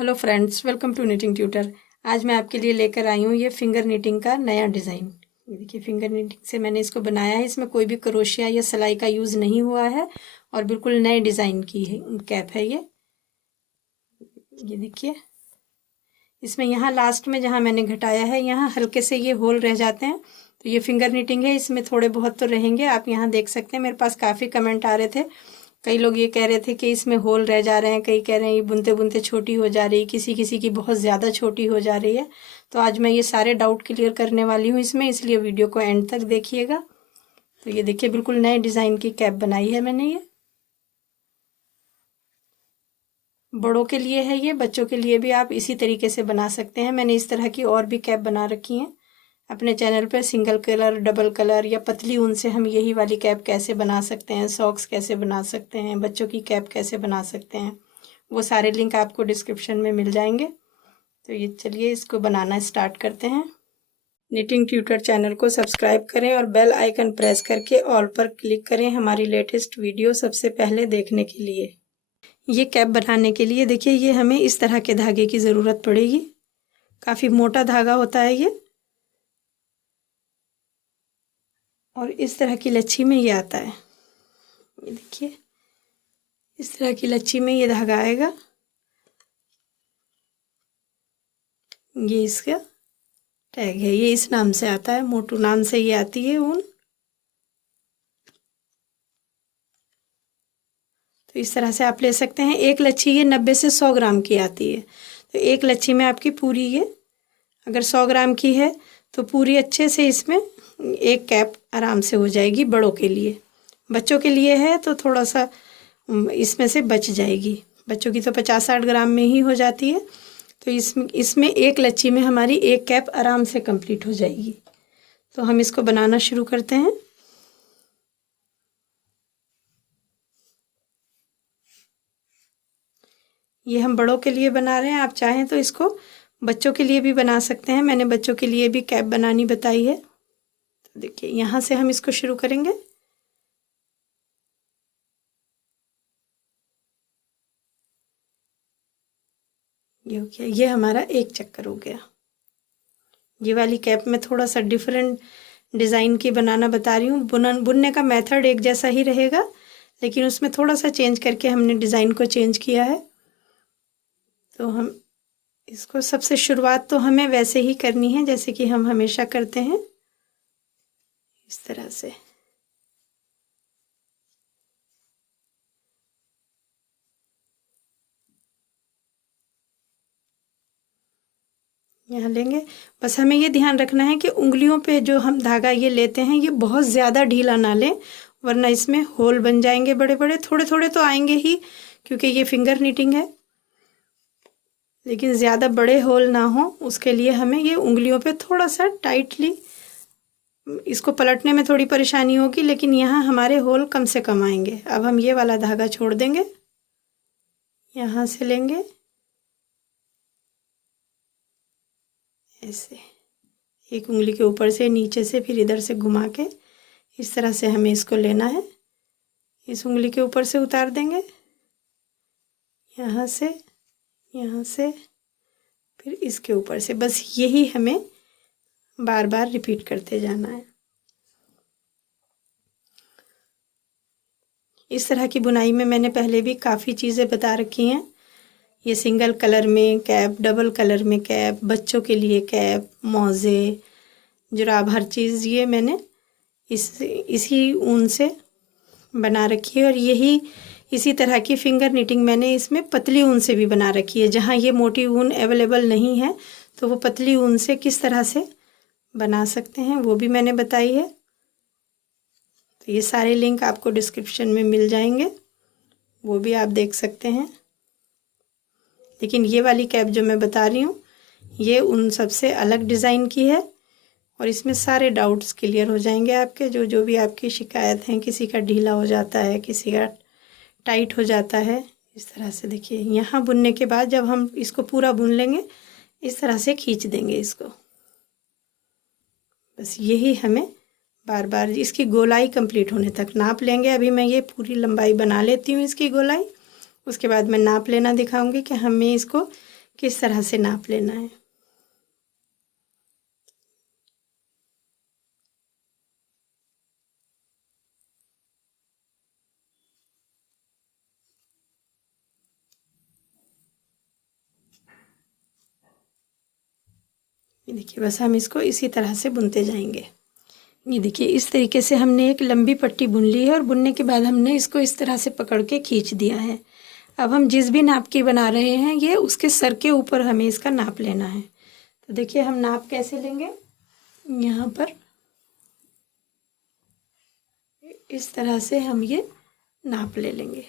Hello friends, welcome to knitting tutor. आज मैं आपके लिए लेकर आई हूँ ये फिंगर निटिंग का नया डिज़ाइन। ये देखिए, फिंगर निटिंग से मैंने इसको बनाया है। इसमें कोई भी क्रोशिया या सिलाई का यूज़ नहीं हुआ है और बिल्कुल नए डिज़ाइन की है कैप है ये देखिए। इसमें यहाँ लास्ट में जहाँ मैंने घटाया है, यहाँ हल्के से ये होल रह जाते हैं। तो ये फिंगर निटिंग है, इसमें थोड़े बहुत तो रहेंगे। आप यहाँ देख सकते हैं, मेरे पास काफ़ी कमेंट आ रहे थे। कई लोग ये कह रहे थे कि इसमें होल रह जा रहे हैं, कई कह रहे हैं ये बुनते बुनते छोटी हो जा रही है, किसी किसी की बहुत ज़्यादा छोटी हो जा रही है। तो आज मैं ये सारे डाउट क्लियर करने वाली हूँ इसमें, इसलिए वीडियो को एंड तक देखिएगा। तो ये देखिए, बिल्कुल नए डिज़ाइन की कैप बनाई है मैंने। ये बड़ों के लिए है, ये बच्चों के लिए भी आप इसी तरीके से बना सकते हैं। मैंने इस तरह की और भी कैप बना रखी हैं अपने चैनल पर। सिंगल कलर, डबल कलर या पतली ऊन से हम यही वाली कैप कैसे बना सकते हैं, सॉक्स कैसे बना सकते हैं, बच्चों की कैप कैसे बना सकते हैं, वो सारे लिंक आपको डिस्क्रिप्शन में मिल जाएंगे। तो ये चलिए इसको बनाना स्टार्ट करते हैं। निटिंग ट्यूटर चैनल को सब्सक्राइब करें और बेल आइकन प्रेस करके ऑल पर क्लिक करें हमारी लेटेस्ट वीडियो सबसे पहले देखने के लिए। ये कैप बनाने के लिए देखिए, ये हमें इस तरह के धागे की ज़रूरत पड़ेगी। काफ़ी मोटा धागा होता है ये, और इस तरह की लच्छी में ये आता है। ये देखिए, इस तरह की लच्छी में ये धागा आएगा। ये इसका टैग है, ये इस नाम से आता है, मोटू नाम से ये आती है ऊन। तो इस तरह से आप ले सकते हैं। एक लच्छी ये 90 से 100 ग्राम की आती है। तो एक लच्छी में आपकी पूरी ये अगर 100 ग्राम की है तो पूरी अच्छे से इसमें एक कैप आराम से हो जाएगी। बड़ों के लिए, बच्चों के लिए है तो थोड़ा सा इसमें से बच जाएगी। बच्चों की तो 50-60 ग्राम में ही हो जाती है। तो इसमें एक लच्छी में हमारी एक कैप आराम से कंप्लीट हो जाएगी। तो हम इसको बनाना शुरू करते हैं। ये हम बड़ों के लिए बना रहे हैं, आप चाहें तो इसको बच्चों के लिए भी बना सकते हैं। मैंने बच्चों के लिए भी कैप बनानी बताई है। तो देखिए, यहाँ से हम इसको शुरू करेंगे। ये हो गया, ये हमारा एक चक्कर हो गया। ये वाली कैप में थोड़ा सा डिफरेंट डिज़ाइन की बनाना बता रही हूँ। बुनने का मेथड एक जैसा ही रहेगा, लेकिन उसमें थोड़ा सा चेंज करके हमने डिज़ाइन को चेंज किया है। तो हम इसको सबसे शुरुआत तो हमें वैसे ही करनी है जैसे कि हम हमेशा करते हैं, इस तरह से। यहाँ लेंगे। बस हमें ये ध्यान रखना है कि उंगलियों पे जो हम धागा ये लेते हैं ये बहुत ज़्यादा ढीला ना लें, वरना इसमें होल बन जाएंगे बड़े बड़े। थोड़े थोड़े तो आएंगे ही क्योंकि ये फिंगर निटिंग है, लेकिन ज़्यादा बड़े होल ना हो उसके लिए हमें ये उंगलियों पे थोड़ा सा टाइटली, इसको पलटने में थोड़ी परेशानी होगी, लेकिन यहाँ हमारे होल कम से कम आएंगे। अब हम ये वाला धागा छोड़ देंगे, यहाँ से लेंगे ऐसे, एक उंगली के ऊपर से नीचे से, फिर इधर से घुमा के इस तरह से हमें इसको लेना है। इस उंगली के ऊपर से उतार देंगे, यहाँ से फिर इसके ऊपर से। बस यही हमें बार बार रिपीट करते जाना है। इस तरह की बुनाई में मैंने पहले भी काफ़ी चीज़ें बता रखी हैं। ये सिंगल कलर में कैप, डबल कलर में कैप, बच्चों के लिए कैप, मोज़े, जुराब, हर चीज़ ये मैंने इसी ऊन से बना रखी है। और यही इसी तरह की फिंगर निटिंग मैंने इसमें पतली ऊन से भी बना रखी है। जहाँ ये मोटी ऊन अवेलेबल नहीं है तो वो पतली ऊन से किस तरह से बना सकते हैं वो भी मैंने बताई है। तो ये सारे लिंक आपको डिस्क्रिप्शन में मिल जाएंगे, वो भी आप देख सकते हैं। लेकिन ये वाली कैप जो मैं बता रही हूँ ये उन सबसे अलग डिज़ाइन की है, और इसमें सारे डाउट्स क्लियर हो जाएंगे आपके। जो भी आपकी शिकायत हैं, किसी का ढीला हो जाता है, किसी का टाइट हो जाता है, इस तरह से। देखिए, यहाँ बुनने के बाद जब हम इसको पूरा बुन लेंगे, इस तरह से खींच देंगे इसको। बस यही हमें बार बार इसकी गोलाई कंप्लीट होने तक नाप लेंगे। अभी मैं ये पूरी लंबाई बना लेती हूँ इसकी गोलाई, उसके बाद मैं नाप लेना दिखाऊंगी कि हमें इसको किस तरह से नाप लेना है। ये देखिए, बस हम इसको इसी तरह से बुनते जाएंगे। ये देखिए, इस तरीके से हमने एक लंबी पट्टी बुन ली है और बुनने के बाद हमने इसको इस तरह से पकड़ के खींच दिया है। अब हम जिस भी नाप की बना रहे हैं ये उसके सर के ऊपर हमें इसका नाप लेना है। तो देखिए हम नाप कैसे लेंगे, यहाँ पर इस तरह से हम ये नाप ले लेंगे।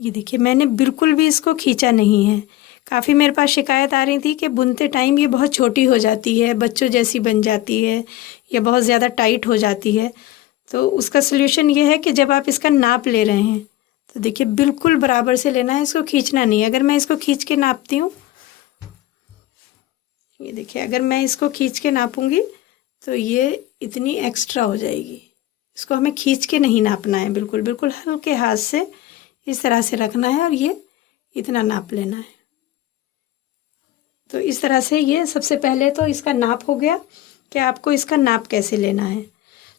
ये देखिए, मैंने बिल्कुल भी इसको खींचा नहीं है। काफ़ी मेरे पास शिकायत आ रही थी कि बुनते टाइम ये बहुत छोटी हो जाती है, बच्चों जैसी बन जाती है या बहुत ज़्यादा टाइट हो जाती है। तो उसका सल्यूशन ये है कि जब आप इसका नाप ले रहे हैं तो देखिए बिल्कुल बराबर से लेना है, इसको खींचना नहीं है। अगर मैं इसको खींच के नापती हूँ, ये देखिए, अगर मैं इसको खींच के नापूंगी तो ये इतनी एक्स्ट्रा हो जाएगी। इसको हमें खींच के नहीं नापना है, बिल्कुल बिल्कुल हल्के हाथ से इस तरह से रखना है और ये इतना नाप लेना है। तो इस तरह से ये सबसे पहले तो इसका नाप हो गया कि आपको इसका नाप कैसे लेना है।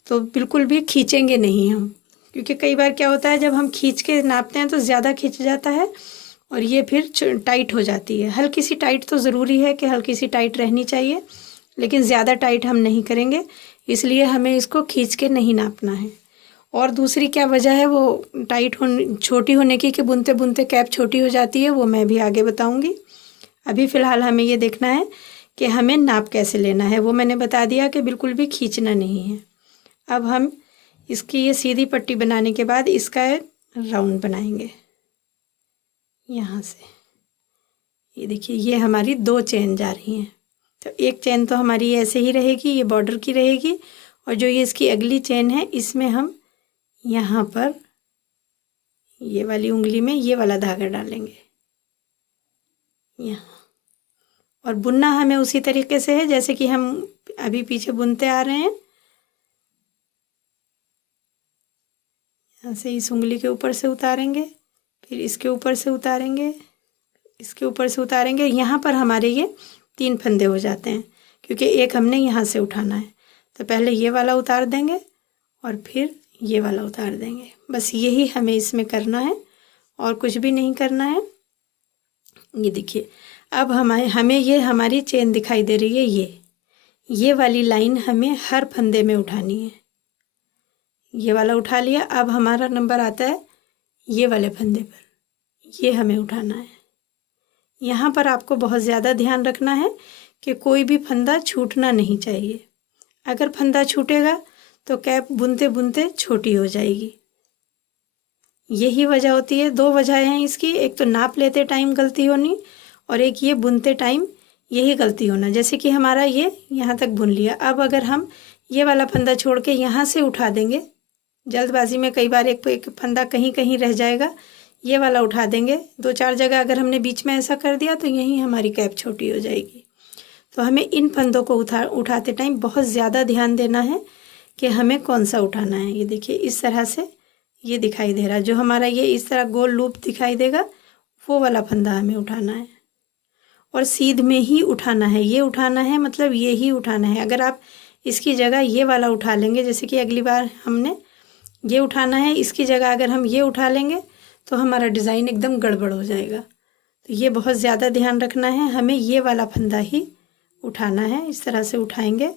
तो बिल्कुल भी खींचेंगे नहीं हम, क्योंकि कई बार क्या होता है जब हम खींच के नापते हैं तो ज़्यादा खींच जाता है और ये फिर टाइट हो जाती है। हल्की सी टाइट तो ज़रूरी है कि हल्की सी टाइट रहनी चाहिए, लेकिन ज़्यादा टाइट हम नहीं करेंगे, इसलिए हमें इसको खींच के नहीं नापना है। और दूसरी क्या वजह है वो टाइट छोटी होने की कि बुनते बुनते कैप छोटी हो जाती है, वो मैं भी आगे बताऊंगी। अभी फ़िलहाल हमें ये देखना है कि हमें नाप कैसे लेना है, वो मैंने बता दिया कि बिल्कुल भी खींचना नहीं है। अब हम इसकी ये सीधी पट्टी बनाने के बाद इसका राउंड बनाएंगे यहाँ से। ये देखिए, ये हमारी 2 चेन जा रही हैं। तो एक चेन तो हमारी ऐसे ही रहेगी, ये बॉर्डर की रहेगी, और जो ये इसकी अगली चेन है इसमें हम यहाँ पर ये वाली उंगली में ये वाला धागा डालेंगे यहाँ। और बुनना हमें उसी तरीके से है जैसे कि हम अभी पीछे बुनते आ रहे हैं। यहाँ से इस उंगली के ऊपर से उतारेंगे, फिर इसके ऊपर से उतारेंगे, इसके ऊपर से उतारेंगे। यहाँ पर हमारे ये 3 फंदे हो जाते हैं क्योंकि एक हमने यहाँ से उठाना है। तो पहले ये वाला उतार देंगे और फिर ये वाला उतार देंगे। बस यही हमें इसमें करना है और कुछ भी नहीं करना है। ये देखिए, अब हमें ये हमारी चेन दिखाई दे रही है, ये वाली लाइन हमें हर फंदे में उठानी है। ये वाला उठा लिया, अब हमारा नंबर आता है ये वाले फंदे पर, ये हमें उठाना है। यहाँ पर आपको बहुत ज़्यादा ध्यान रखना है कि कोई भी फंदा छूटना नहीं चाहिए। अगर फंदा छूटेगा तो कैप बुनते बुनते छोटी हो जाएगी। यही वजह होती है, 2 वजह हैं इसकी। एक तो नाप लेते टाइम गलती होनी और एक ये बुनते टाइम यही गलती होना। जैसे कि हमारा ये यहाँ तक बुन लिया, अब अगर हम ये वाला फंदा छोड़ के यहाँ से उठा देंगे, जल्दबाजी में कई बार एक फंदा कहीं कहीं रह जाएगा, ये वाला उठा देंगे 2-4 जगह अगर हमने बीच में ऐसा कर दिया तो यहीं हमारी कैप छोटी हो जाएगी। तो हमें इन फंदों को उठाते टाइम बहुत ज़्यादा ध्यान देना है कि हमें कौन सा उठाना है। ये देखिए, इस तरह से ये दिखाई दे रहा है, जो हमारा ये इस तरह गोल लूप दिखाई देगा वो वाला फंदा हमें उठाना है और सीध में ही उठाना है। ये उठाना है मतलब ये ही उठाना है। अगर आप इसकी जगह ये वाला उठा लेंगे, जैसे कि अगली बार हमने ये उठाना है, इसकी जगह अगर हम ये उठा लेंगे तो हमारा डिज़ाइन एकदम गड़बड़ हो जाएगा। तो ये बहुत ज़्यादा ध्यान रखना है, हमें ये वाला फंदा ही उठाना है। इस तरह से उठाएंगे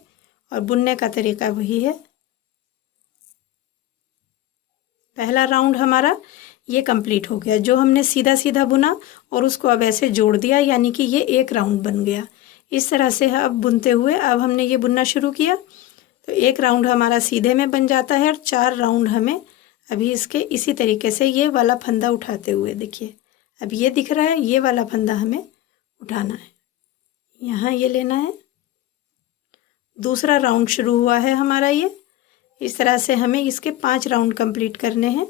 और बुनने का तरीका वही है। पहला राउंड हमारा ये कंप्लीट हो गया, जो हमने सीधा सीधा बुना और उसको अब ऐसे जोड़ दिया, यानी कि ये एक राउंड बन गया। इस तरह से अब बुनते हुए अब हमने ये बुनना शुरू किया तो एक राउंड हमारा सीधे में बन जाता है और 4 राउंड हमें अभी इसके इसी तरीके से ये वाला फंदा उठाते हुए, देखिए अब ये दिख रहा है, ये वाला फंदा हमें उठाना है, यहाँ ये लेना है। दूसरा राउंड शुरू हुआ है हमारा ये। इस तरह से हमें इसके 5 राउंड कंप्लीट करने हैं।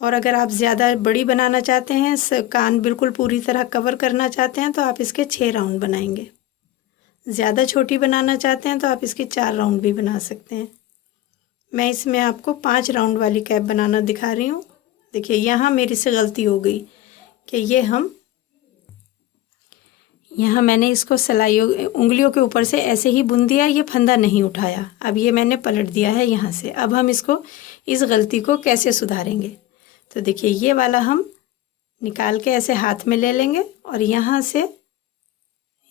और अगर आप ज़्यादा बड़ी बनाना चाहते हैं, कान बिल्कुल पूरी तरह कवर करना चाहते हैं, तो आप इसके 6 राउंड बनाएंगे। ज़्यादा छोटी बनाना चाहते हैं तो आप इसके 4 राउंड भी बना सकते हैं। मैं इसमें आपको 5 राउंड वाली कैप बनाना दिखा रही हूँ। देखिए, यहाँ मेरी से गलती हो गई कि ये हम यहाँ मैंने इसको सिलाइयों उंगलियों के ऊपर से ऐसे ही बुन दिया, ये फंदा नहीं उठाया। अब ये मैंने पलट दिया है यहाँ से। अब हम इसको इस गलती को कैसे सुधारेंगे, तो देखिए ये वाला हम निकाल के ऐसे हाथ में ले लेंगे और यहाँ से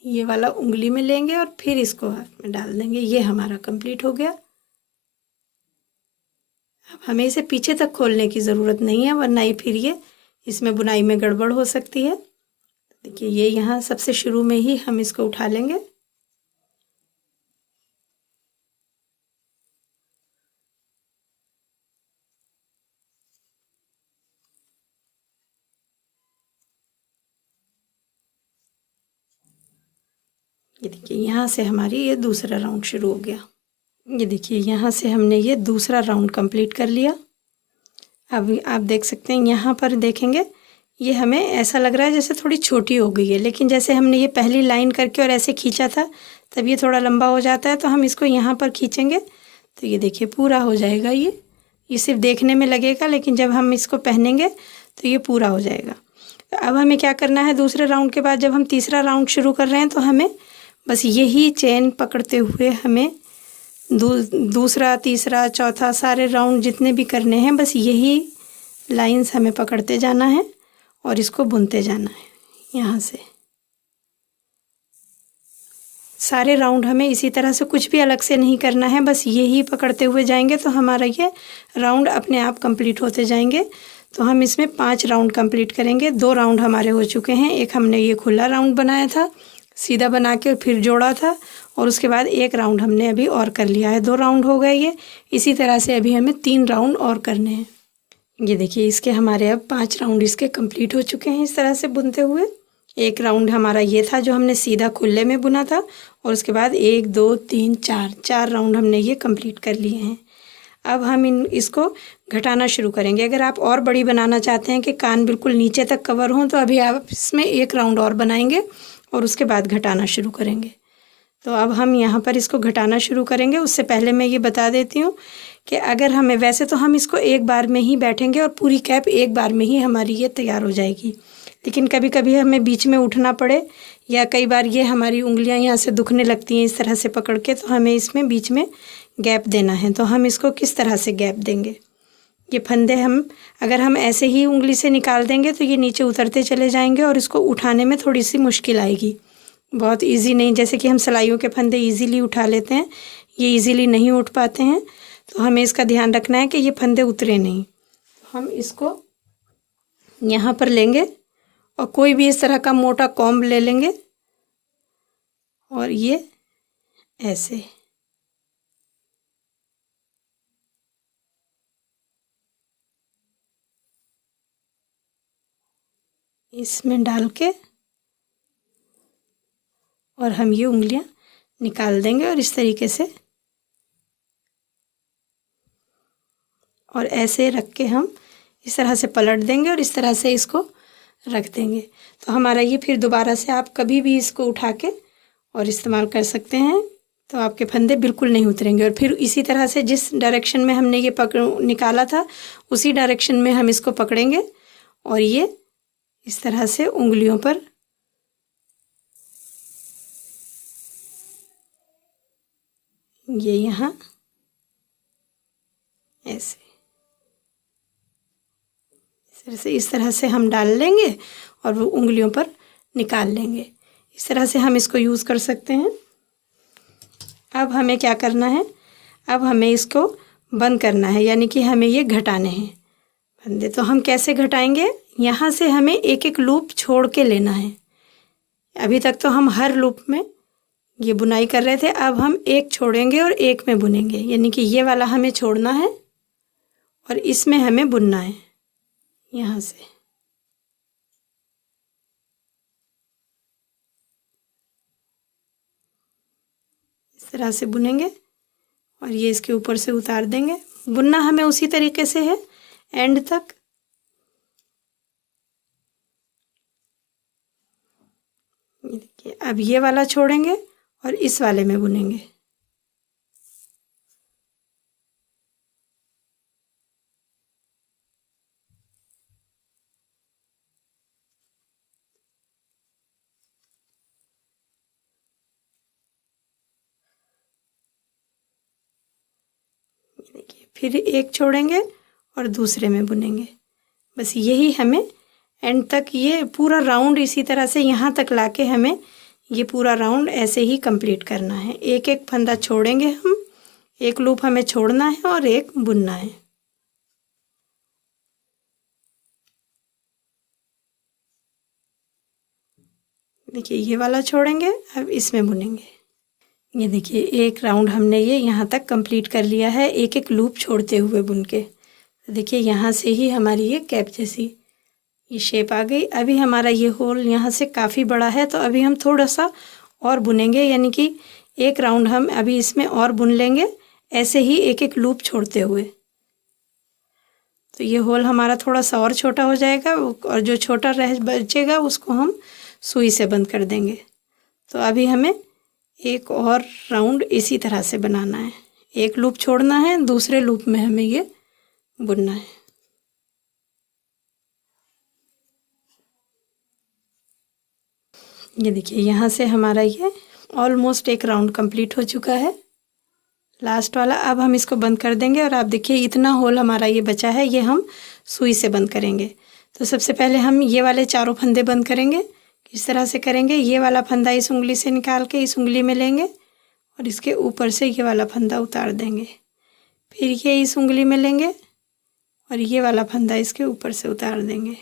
ये वाला उंगली में लेंगे और फिर इसको हाथ में डाल देंगे। ये हमारा कंप्लीट हो गया। अब हमें इसे पीछे तक खोलने की ज़रूरत नहीं है, वरना ही फिर ये इसमें बुनाई में गड़बड़ हो सकती है। देखिए ये यहाँ सबसे शुरू में ही हम इसको उठा लेंगे। ये देखिए यहाँ से हमारी ये दूसरा राउंड शुरू हो गया। ये देखिए यहाँ से हमने ये दूसरा राउंड कंप्लीट कर लिया। अब आप देख सकते हैं यहाँ पर देखेंगे ये हमें ऐसा लग रहा है जैसे थोड़ी छोटी हो गई है, लेकिन जैसे हमने ये पहली लाइन करके और ऐसे खींचा था तब ये थोड़ा लंबा हो जाता है। तो हम इसको यहाँ पर खींचेंगे तो ये देखिए पूरा हो जाएगा। ये सिर्फ देखने में लगेगा, लेकिन जब हम इसको पहनेंगे तो ये पूरा हो जाएगा। तो अब हमें क्या करना है, दूसरे राउंड के बाद जब हम तीसरा राउंड शुरू कर रहे हैं तो हमें बस यही चेन पकड़ते हुए हमें दूसरा तीसरा चौथा सारे राउंड जितने भी करने हैं बस यही लाइंस हमें पकड़ते जाना है और इसको बुनते जाना है। यहाँ से सारे राउंड हमें इसी तरह से, कुछ भी अलग से नहीं करना है, बस यही पकड़ते हुए जाएंगे तो हमारा ये राउंड अपने आप कंप्लीट होते जाएंगे। तो हम इसमें 5 राउंड कंप्लीट करेंगे। 2 राउंड हमारे हो चुके हैं। एक हमने ये खुला राउंड बनाया था, सीधा बना के फिर जोड़ा था, और उसके बाद 1 राउंड हमने अभी और कर लिया है। 2 राउंड हो गए ये। इसी तरह से अभी हमें 3 राउंड और करने हैं। ये देखिए इसके हमारे अब 5 राउंड इसके कंप्लीट हो चुके हैं इस तरह से बुनते हुए। 1 राउंड हमारा ये था जो हमने सीधा खुले में बुना था, और उसके बाद 1 2 3 4 राउंड हमने ये कंप्लीट कर लिए हैं। अब हम इसको घटाना शुरू करेंगे। अगर आप और बड़ी बनाना चाहते हैं कि कान बिल्कुल नीचे तक कवर हों, तो अभी आप इसमें 1 राउंड और बनाएंगे और उसके बाद घटाना शुरू करेंगे। तो अब हम यहाँ पर इसको घटाना शुरू करेंगे। उससे पहले मैं ये बता देती हूँ कि अगर हमें, वैसे तो हम इसको एक बार में ही बैठेंगे और पूरी कैप एक बार में ही हमारी ये तैयार हो जाएगी, लेकिन कभी कभी हमें बीच में उठना पड़े या कई बार ये हमारी उंगलियां यहाँ से दुखने लगती हैं इस तरह से पकड़ के, तो हमें इसमें बीच में गैप देना है। तो हम इसको किस तरह से गैप देंगे, ये फंदे अगर हम ऐसे ही उंगली से निकाल देंगे तो ये नीचे उतरते चले जाएंगे और इसको उठाने में थोड़ी सी मुश्किल आएगी। बहुत इजी नहीं, जैसे कि हम सिलाइयों के फंदे इजीली उठा लेते हैं, ये इजीली नहीं उठ पाते हैं। तो हमें इसका ध्यान रखना है कि ये फंदे उतरे नहीं। तो हम इसको यहाँ पर लेंगे और कोई भी इस तरह का मोटा कॉम्ब ले लेंगे और ये ऐसे इसमें डाल के और हम ये उंगलियां निकाल देंगे और इस तरीके से, और ऐसे रख के हम इस तरह से पलट देंगे और इस तरह से इसको रख देंगे। तो हमारा ये फिर दोबारा से आप कभी भी इसको उठा के और इस्तेमाल कर सकते हैं। तो आपके फंदे बिल्कुल नहीं उतरेंगे। और फिर इसी तरह से जिस डायरेक्शन में हमने ये निकाला था उसी डायरेक्शन में हम इसको पकड़ेंगे और ये इस तरह से उंगलियों पर ये यहाँ ऐसे इस तरह से हम डाल लेंगे और वो उंगलियों पर निकाल लेंगे। इस तरह से हम इसको यूज़ कर सकते हैं। अब हमें क्या करना है, अब हमें इसको बंद करना है, यानी कि हमें ये घटाने हैं फंदे। तो हम कैसे घटाएंगे, यहाँ से हमें एक एक लूप छोड़ के लेना है। अभी तक तो हम हर लूप में ये बुनाई कर रहे थे, अब हम एक छोड़ेंगे और एक में बुनेंगे, यानी कि ये वाला हमें छोड़ना है और इसमें हमें बुनना है। यहाँ से इस तरह से बुनेंगे और ये इसके ऊपर से उतार देंगे। बुनना हमें उसी तरीके से है एंड तक। ये देखिए अब ये वाला छोड़ेंगे और इस वाले में बुनेंगे। देखिए फिर एक छोड़ेंगे और दूसरे में बुनेंगे। बस यही हमें एंड तक ये पूरा राउंड इसी तरह से यहाँ तक लाके हमें ये पूरा राउंड ऐसे ही कंप्लीट करना है। एक एक फंदा छोड़ेंगे हम, एक लूप हमें छोड़ना है और एक बुनना है। देखिए ये वाला छोड़ेंगे, अब इसमें बुनेंगे। ये देखिए एक राउंड हमने ये यहाँ तक कंप्लीट कर लिया है, एक एक लूप छोड़ते हुए बुन के। देखिए यहाँ से ही हमारी ये कैप जैसी ये शेप आ गई। अभी हमारा ये होल यहाँ से काफ़ी बड़ा है, तो अभी हम थोड़ा सा और बुनेंगे, यानी कि एक राउंड हम अभी इसमें और बुन लेंगे, ऐसे ही एक एक लूप छोड़ते हुए। तो ये होल हमारा थोड़ा सा और छोटा हो जाएगा, और जो छोटा रह बचेगा उसको हम सुई से बंद कर देंगे। तो अभी हमें एक और राउंड इसी तरह से बनाना है। एक लूप छोड़ना है, दूसरे लूप में हमें ये बुनना है। ये देखिए यहाँ से हमारा ये ऑलमोस्ट एक राउंड कंप्लीट हो चुका है, लास्ट वाला। अब हम इसको बंद कर देंगे, और आप देखिए इतना होल हमारा ये बचा है, ये हम सुई से बंद करेंगे। तो सबसे पहले हम ये वाले चारों फंदे बंद करेंगे। किस तरह से करेंगे, ये वाला फंदा इस उंगली से निकाल के इस उंगली में लेंगे, और इसके ऊपर से ये वाला फंदा उतार देंगे। फिर ये इस उंगली में लेंगे और ये वाला फंदा इसके ऊपर से उतार देंगे।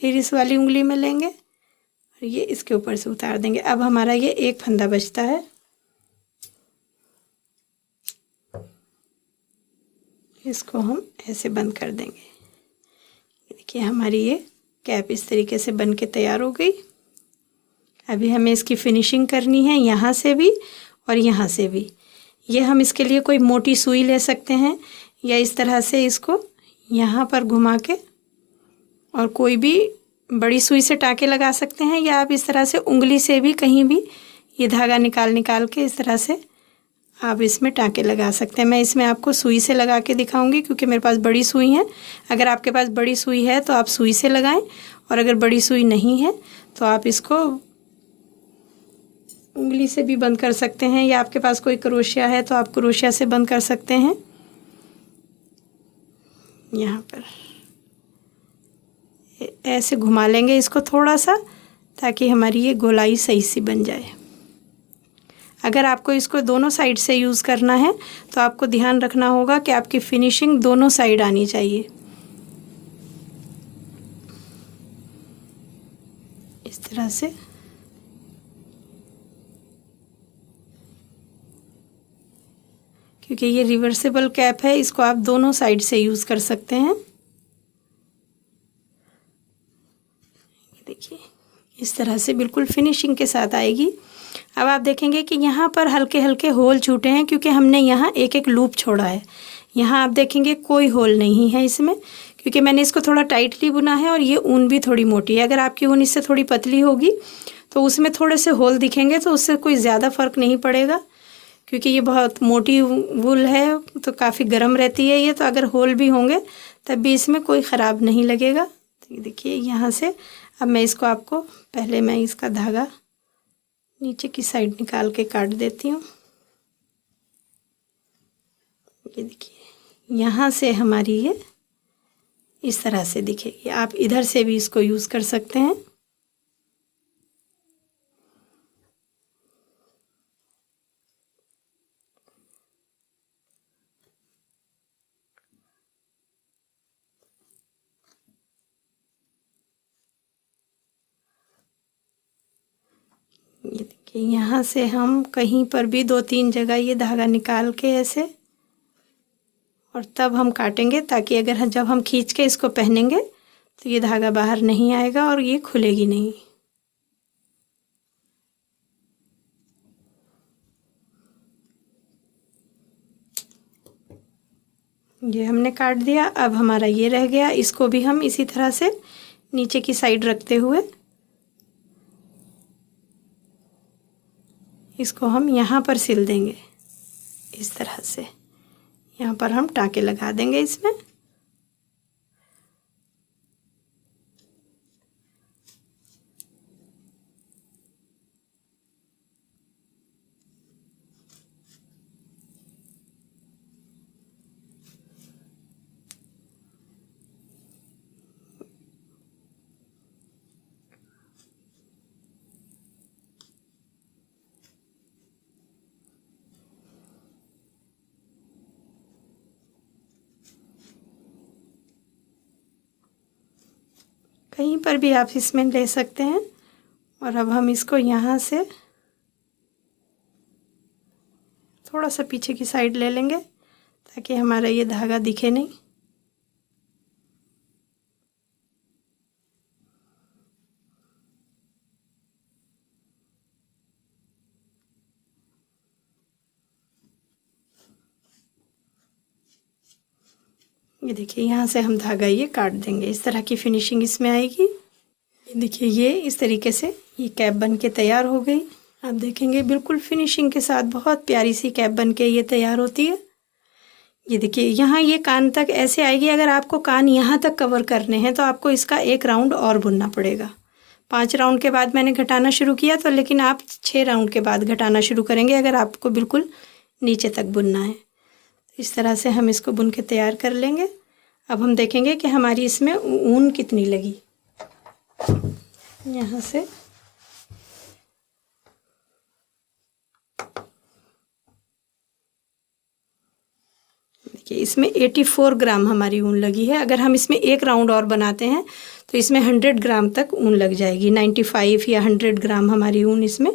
फिर इस वाली उंगली में लेंगे और ये इसके ऊपर से उतार देंगे। अब हमारा ये एक फंदा बचता है, इसको हम ऐसे बंद कर देंगे। देखिए हमारी ये कैप इस तरीके से बन के तैयार हो गई। अभी हमें इसकी फिनिशिंग करनी है, यहाँ से भी और यहाँ से भी। ये हम इसके लिए कोई मोटी सुई ले सकते हैं, या इस तरह से इसको यहाँ पर घुमा के और कोई भी बड़ी सुई से टाँके लगा सकते हैं, या आप इस तरह से उंगली से भी कहीं भी ये धागा निकाल के इस तरह से आप इसमें टाँके लगा सकते हैं। मैं इसमें आपको सुई से लगा के दिखाऊंगी, क्योंकि मेरे पास बड़ी सुई है। अगर आपके पास बड़ी सुई है तो आप सुई से लगाएं, और अगर बड़ी सुई नहीं है तो आप इसको उंगली से भी बंद कर सकते हैं, या आपके पास कोई क्रोशिया है तो आप क्रोशिया से बंद कर सकते हैं। यहाँ पर ऐसे घुमा लेंगे इसको थोड़ा सा, ताकि हमारी ये गोलाई सही सी बन जाए। अगर आपको इसको दोनों साइड से यूज़ करना है तो आपको ध्यान रखना होगा कि आपकी फिनिशिंग दोनों साइड आनी चाहिए। इस तरह से क्योंकि ये रिवर्सिबल कैप है, इसको आप दोनों साइड से यूज़ कर सकते हैं। देखिए इस तरह से बिल्कुल फिनिशिंग के साथ आएगी। अब आप देखेंगे कि यहाँ पर हल्के हल्के होल छूटे हैं, क्योंकि हमने यहाँ एक एक लूप छोड़ा है। यहाँ आप देखेंगे कोई होल नहीं है इसमें, क्योंकि मैंने इसको थोड़ा टाइटली बुना है, और ये ऊन भी थोड़ी मोटी है। अगर आपकी ऊन इससे थोड़ी पतली होगी तो उसमें थोड़े से होल दिखेंगे, तो उससे कोई ज़्यादा फ़र्क नहीं पड़ेगा, क्योंकि ये बहुत मोटी वूल है तो काफ़ी गर्म रहती है ये। तो अगर होल भी होंगे तब भी इसमें कोई ख़राब नहीं लगेगा। तो देखिए यहाँ से अब मैं इसको आपको पहले मैं इसका धागा नीचे की साइड निकाल के काट देती हूँ। ये देखिए यहाँ से हमारी ये इस तरह से दिखेगी। आप इधर से भी इसको यूज़ कर सकते हैं। ये देखिए यहाँ से हम कहीं पर भी 2-3 जगह ये धागा निकाल के ऐसे, और तब हम काटेंगे, ताकि अगर जब हम खींच के इसको पहनेंगे तो ये धागा बाहर नहीं आएगा और ये खुलेगी नहीं। ये हमने काट दिया। अब हमारा ये रह गया, इसको भी हम इसी तरह से नीचे की साइड रखते हुए इसको हम यहाँ पर सिल देंगे। इस तरह से यहाँ पर हम टाँके लगा देंगे इसमें। कहीं पर भी आप इसमें ले सकते हैं। और अब हम इसको यहाँ से थोड़ा सा पीछे की साइड ले लेंगे ताकि हमारा ये धागा दिखे नहीं। ये देखिए, यहाँ से हम धागा ये काट देंगे। इस तरह की फिनिशिंग इसमें आएगी। ये देखिए, ये इस तरीके से ये कैप बन के तैयार हो गई। आप देखेंगे बिल्कुल फिनिशिंग के साथ बहुत प्यारी सी कैप बन के ये तैयार होती है। ये देखिए, यहाँ ये कान तक ऐसे आएगी। अगर आपको कान यहाँ तक कवर करने हैं तो आपको इसका 1 राउंड और बुनना पड़ेगा। 5 राउंड के बाद मैंने घटाना शुरू किया तो, लेकिन आप 6 राउंड के बाद घटाना शुरू करेंगे अगर आपको बिल्कुल नीचे तक बुनना है। इस तरह से हम इसको बुन के तैयार कर लेंगे। अब हम देखेंगे कि हमारी इसमें ऊन कितनी लगी। यहाँ से देखिए, इसमें 84 ग्राम हमारी ऊन लगी है। अगर हम इसमें 1 राउंड और बनाते हैं तो इसमें 100 ग्राम तक ऊन लग जाएगी। 95 या 100 ग्राम हमारी ऊन इसमें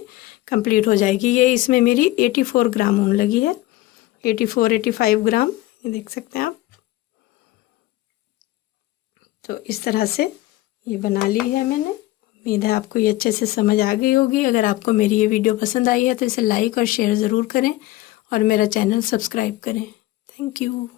कंप्लीट हो जाएगी। ये इसमें मेरी 84 ग्राम ऊन लगी है। 85 ग्राम, ये देख सकते हैं आप। तो इस तरह से ये बना ली है मैंने। उम्मीद है आपको ये अच्छे से समझ आ गई होगी। अगर आपको मेरी ये वीडियो पसंद आई है तो इसे लाइक और शेयर ज़रूर करें और मेरा चैनल सब्सक्राइब करें। Thank you.